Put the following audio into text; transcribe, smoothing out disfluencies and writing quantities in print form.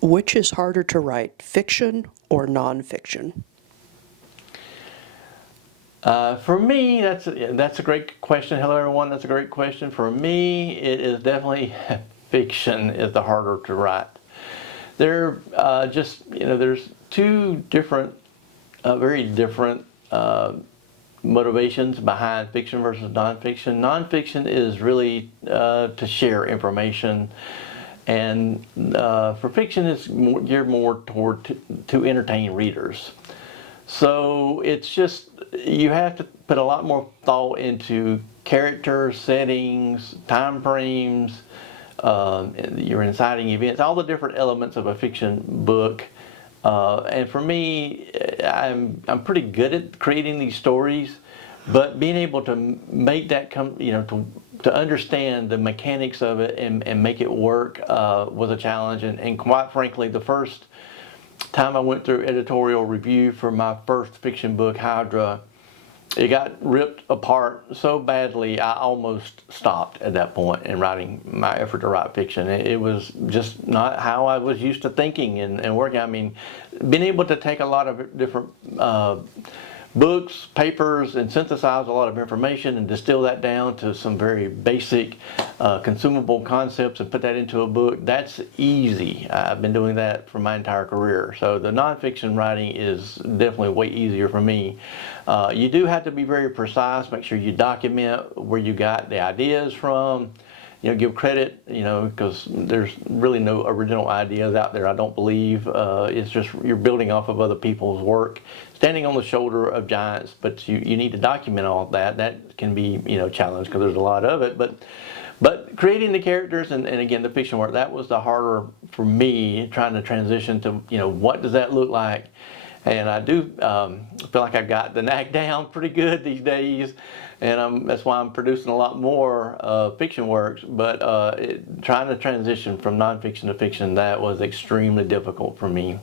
Which is harder to write, fiction or nonfiction? For me, that's a great question. Hello, everyone. That's a great question. For me, it is definitely fiction is the harder to write. There's two different, very different motivations behind fiction versus nonfiction. Nonfiction is really to share information, and for fiction, it's geared more toward to entertain readers. So it's just, you have to put a lot more thought into characters, settings, time frames, your inciting events, all the different elements of a fiction book. And for me, I'm pretty good at creating these stories, but being able to make that come, to understand the mechanics of it and make it work was a challenge. And quite frankly, the first time I went through editorial review for my first fiction book, Hydra, it got ripped apart so badly I almost stopped at that point in writing my effort to write fiction. It was just not how I was used to thinking and working. I mean, being able to take a lot of different books, papers, and synthesize a lot of information and distill that down to some very basic consumable concepts and put that into a book, that's easy. I've been doing that for my entire career. So the nonfiction writing is definitely way easier for me. You do have to be very precise, make sure you document where you got the ideas from. Give credit, because there's really no original ideas out there, I don't believe. It's just you're building off of other people's work, standing on the shoulder of giants, but you need to document all of that. That can be, challenged because there's a lot of it. But creating the characters and again, the fiction work, that was the harder for me, trying to transition to, what does that look like? And I do feel like I've got the knack down pretty good these days, and that's why I'm producing a lot more fiction works. But trying to transition from nonfiction to fiction, that was extremely difficult for me.